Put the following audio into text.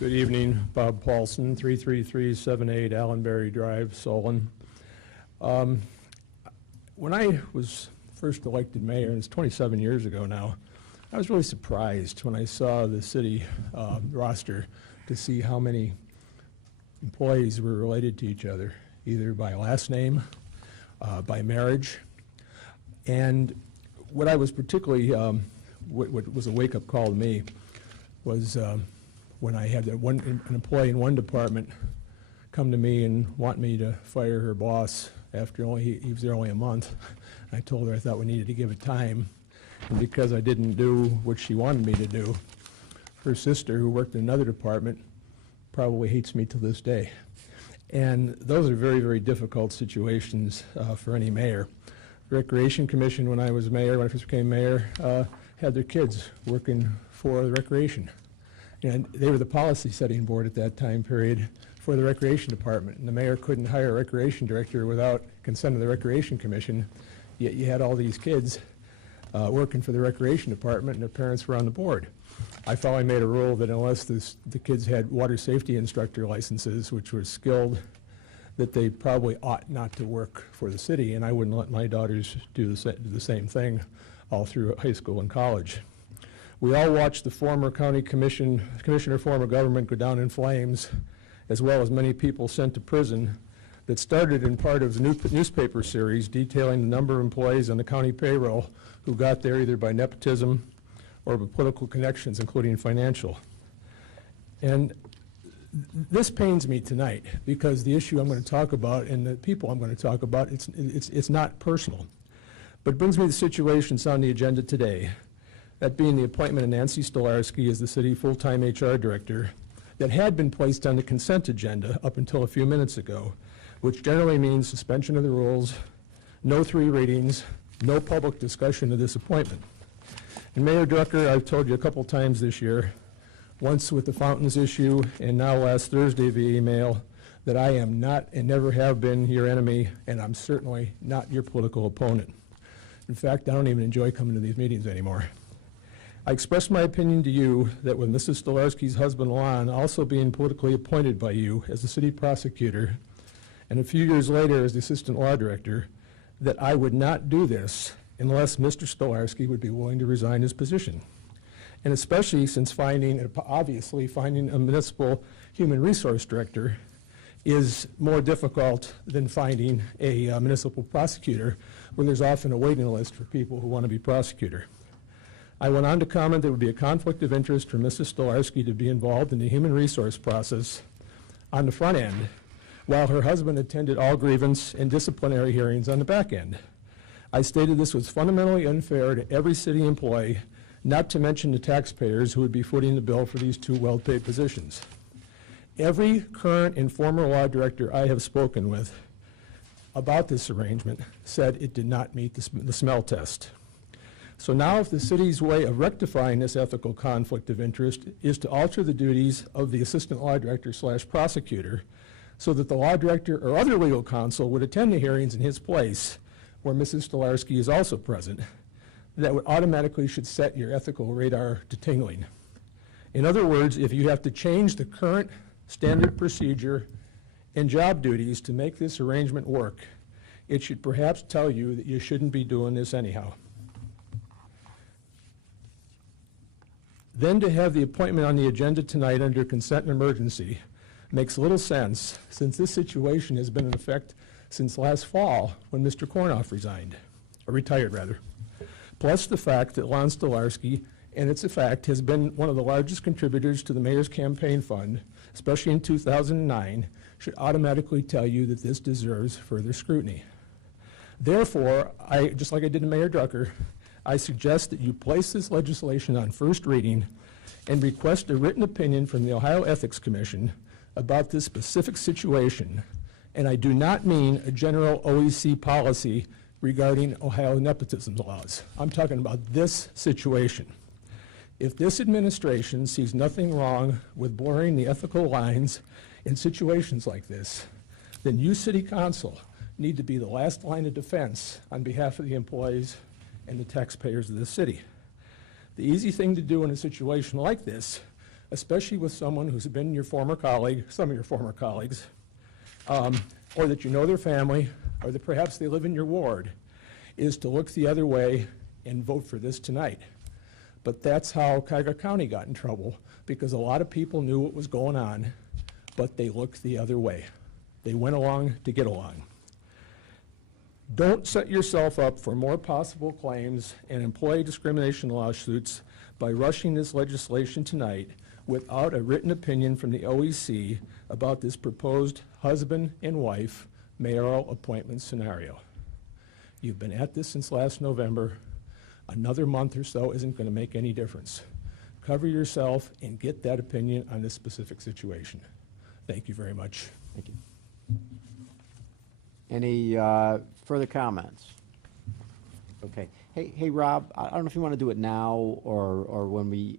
Good evening, Bob Paulson, 33378 Allenberry Drive, Solon. When I was first elected mayor, and it's 27 years ago now, I was really surprised when I saw the city roster to see how many employees were related to each other, either by last name, by marriage. And what I was particularly, what was a wake-up call to me was when I had an employee in one department come to me and want me to fire her boss after he was there only a month. I told her I thought we needed to give it time. And because I didn't do what she wanted me to do, her sister, who worked in another department, probably hates me to this day. And those are very, very difficult situations for any mayor. The Recreation Commission, when I was mayor, when I first became mayor, had their kids working for the Recreation. And they were the policy setting board at that time period for the Recreation Department. And the mayor couldn't hire a recreation director without consent of the Recreation Commission, yet you had all these kids working for the Recreation Department and their parents were on the board. I finally made a rule that unless the kids had water safety instructor licenses, which were skilled, that they probably ought not to work for the city, and I wouldn't let my daughters do the same thing all through high school and college. We all watched the former county commissioner form of government go down in flames, as well as many people sent to prison, that started in part of the newspaper series detailing the number of employees on the county payroll who got there either by nepotism or by political connections, including financial. And this pains me tonight because the issue I'm going to talk about and the people I'm going to talk about, it's not personal. But it brings me to the situations on the agenda today. That being the appointment of Nancy Stolarski as the city full-time HR director that had been placed on the consent agenda up until a few minutes ago, which generally means suspension of the rules, no 3 readings, no public discussion of this appointment. And Mayor Drucker, I've told you a couple times this year, once with the fountains issue and now last Thursday via email, that I am not and never have been your enemy, and I'm certainly not your political opponent. In fact, I don't even enjoy coming to these meetings anymore. I expressed my opinion to you that with Mrs. Stolarski's husband, Lon, also being politically appointed by you as the city prosecutor, and a few years later as the assistant law director, that I would not do this unless Mr. Stolarski would be willing to resign his position. And especially since obviously finding a municipal human resource director is more difficult than finding a municipal prosecutor, when there's often a waiting list for people who want to be prosecutor. I went on to comment that it would be a conflict of interest for Mrs. Stolarski to be involved in the human resource process on the front end, while her husband attended all grievance and disciplinary hearings on the back end. I stated this was fundamentally unfair to every city employee, not to mention the taxpayers who would be footing the bill for these 2 well-paid positions. Every current and former law director I have spoken with about this arrangement said it did not meet the smell test. So now if the city's way of rectifying this ethical conflict of interest is to alter the duties of the assistant law director / prosecutor so that the law director or other legal counsel would attend the hearings in his place where Mrs. Stolarski is also present, that would automatically should set your ethical radar to tingling. In other words, if you have to change the current standard procedure and job duties to make this arrangement work, it should perhaps tell you that you shouldn't be doing this anyhow. Then to have the appointment on the agenda tonight under consent and emergency makes little sense, since this situation has been in effect since last fall when Mr. Kornoff retired rather. Plus the fact that Lon Stolarski, and it's a fact, has been one of the largest contributors to the mayor's campaign fund, especially in 2009, should automatically tell you that this deserves further scrutiny. Therefore, just like I did to Mayor Drucker, I suggest that you place this legislation on first reading and request a written opinion from the Ohio Ethics Commission about this specific situation. And I do not mean a general OEC policy regarding Ohio nepotism laws. I'm talking about this situation. If this administration sees nothing wrong with blurring the ethical lines in situations like this, then you, City Council, need to be the last line of defense on behalf of the employees and the taxpayers of the city. The easy thing to do in a situation like this especially with someone who's been your former colleague, some of your former colleagues, or that you know their family, or that perhaps they live in your ward, is to look the other way and vote for this tonight. But that's how Cuyahoga County got in trouble, because a lot of people knew what was going on, but they looked the other way. They went along to get along. Don't set yourself up for more possible claims and employee discrimination lawsuits by rushing this legislation tonight without a written opinion from the OEC about this proposed husband and wife mayoral appointment scenario. You've been at this since last November. Another month or so isn't going to make any difference. Cover yourself and get that opinion on this specific situation. Thank you very much. Thank you. Any further comments? Okay. Hey, Rob, I don't know if you want to do it now or when we